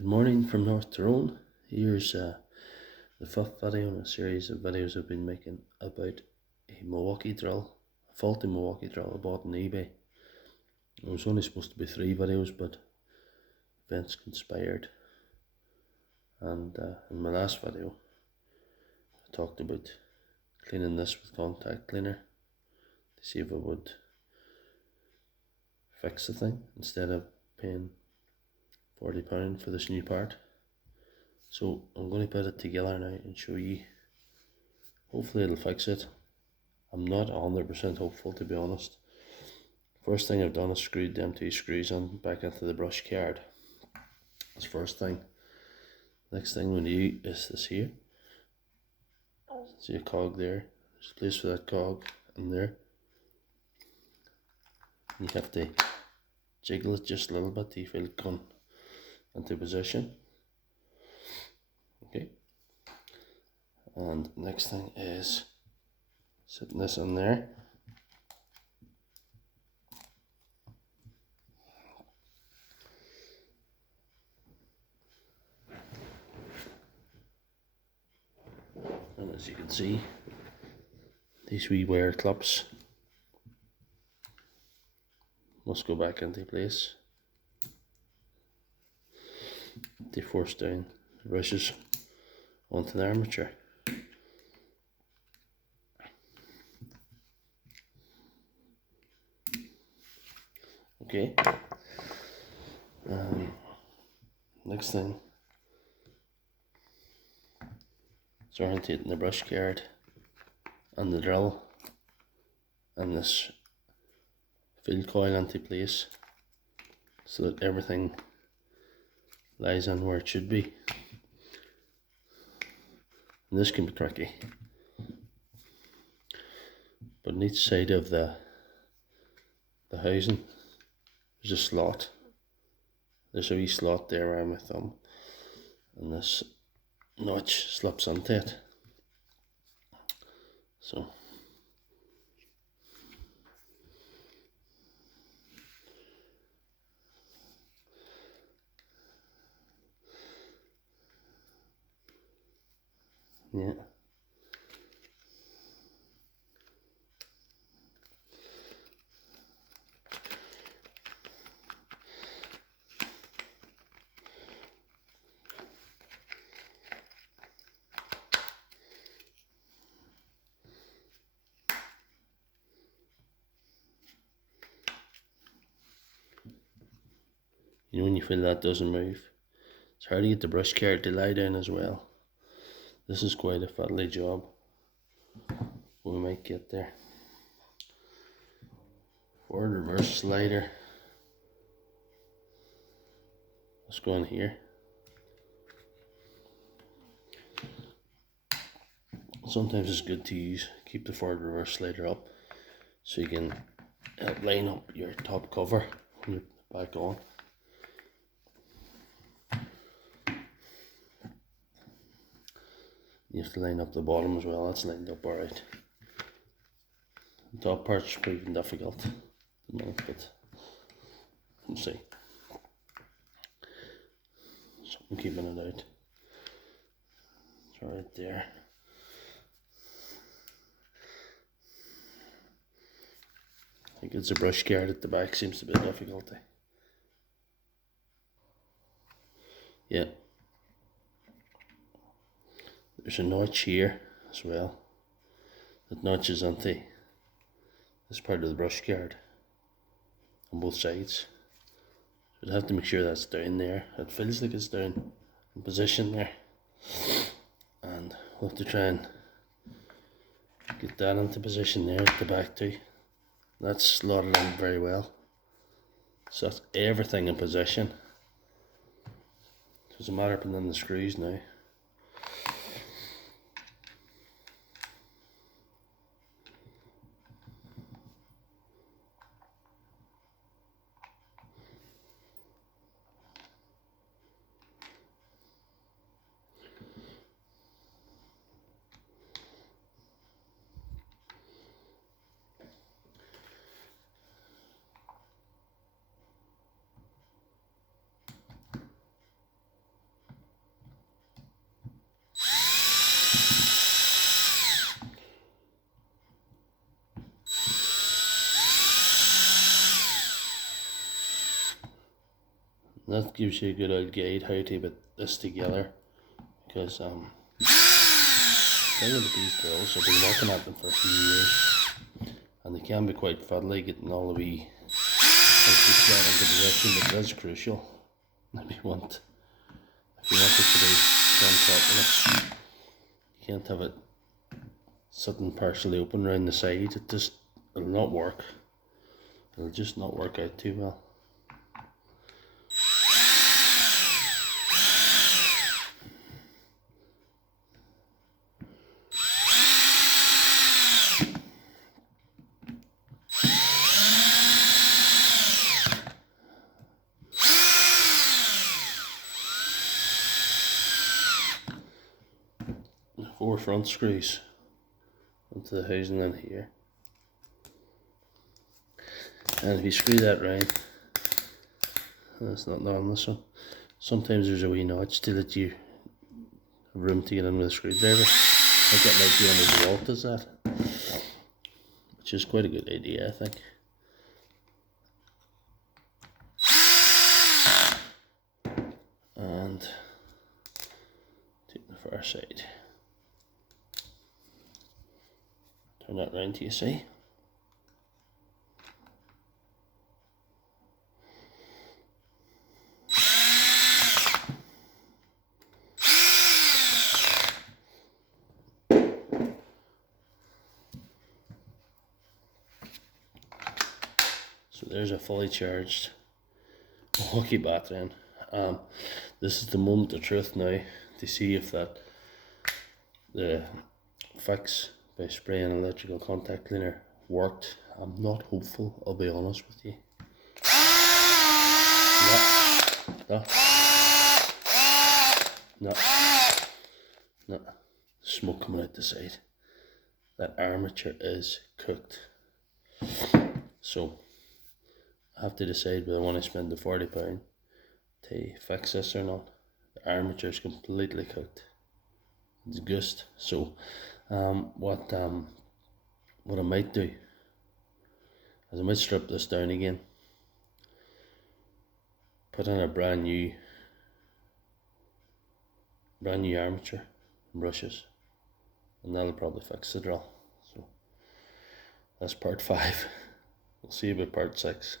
Good morning from North Tyrone. Here's the fifth video in a series of videos I've been making about a Milwaukee drill, a faulty Milwaukee drill I bought on eBay. It was only supposed to be 3 videos, but events conspired, and in my last video I talked about cleaning this with contact cleaner to see if it would fix the thing instead of paying £40 for this new part. So I'm going to put it together now and show you. Hopefully it'll fix it. I'm not 100% hopeful, to be honest. First thing I've done is screwed them 2 screws on back into the brush card. That's first thing. Next thing we do is this here. See a cog there. There's a place for that cog in there. You have to jiggle it just a little bit to feel it come into position. Okay. And next thing is setting this in there. And as you can see, these wee wire clips must go back into place. They force down the brushes onto the armature. Okay. Next thing is orientating the brush card and the drill and this field coil into place so that everything lies on where it should be. And this can be tricky, but on each side of the housing there's a slot. There's a wee slot there around my thumb, and this notch slips into it. So yeah. You know when you feel that doesn't move, it's hard to get the brush card to lie down as well. This is quite a fiddly job. We might get there. Forward reverse slider. Let's go in here. Sometimes it's good to keep the forward reverse slider up so you can line up your top cover when you're back on. You have to line up the bottom as well. That's lined up alright. The top part's proving difficult, but we'll see. So I'm keeping it out. It's right there. I think it's a brush card at the back, seems to be a difficulty. Yeah. There's a notch here as well that notches onto this part of the brush card on both sides. So I'd have to make sure that's down there. It feels like it's down in position there, and we'll have to try and get that into position there at the back too. That's slotted in very well, so that's everything in position. So it's a matter of putting in the screws now. And that gives you a good old guide how to put this together, because the thing about these drills, I've been working at them for a few years, and they can be quite fiddly getting all the wee things together into position, but it is crucial. If you want it to be done properly, you can't have it sitting partially open around the side. It'll not work. It'll just not work out too well. Four front screws onto the housing in here, and if you screw that round, that's not on this one. Sometimes there's a wee notch to let you have room to get in with a screwdriver. I think that might be under the wall, does that? Which is quite a good idea, I think. And take the far side. Turn that round till you see. So there's a fully charged Milwaukee battery. This is the moment of truth now to see if the fix by spraying electrical contact cleaner worked. I'm not hopeful, I'll be honest with you. No. Smoke coming out the side. That armature is cooked. So I have to decide whether I want to spend the £40 to fix this or not. The armature is completely cooked. It's ghost. So what I might do is I might strip this down again, put in a brand new armature and brushes, and that'll probably fix the drill. So that's part 5. We'll see you about part 6.